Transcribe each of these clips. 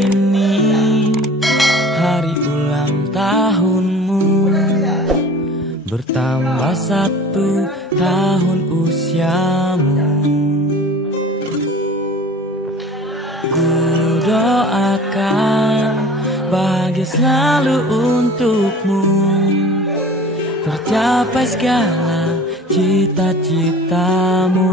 ini hari ulang tahunmu, bertambah 1 tahun usiamu. Ku doakan bahagia selalu untukmu, tercapai segala cita-citamu.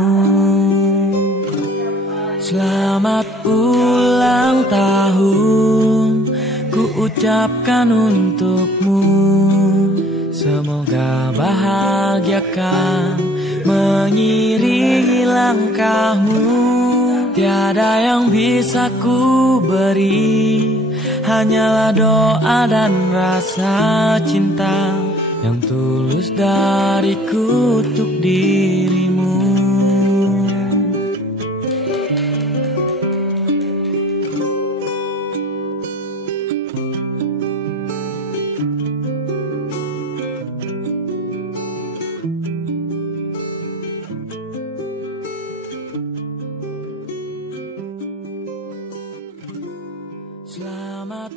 Selamat ulang tahun ku ucapkan untukmu, semoga bahagiakan mengiringi langkahmu. Tiada yang bisa ku beri, hanyalah doa dan rasa cinta yang tulus dariku untuk dirimu. Selamat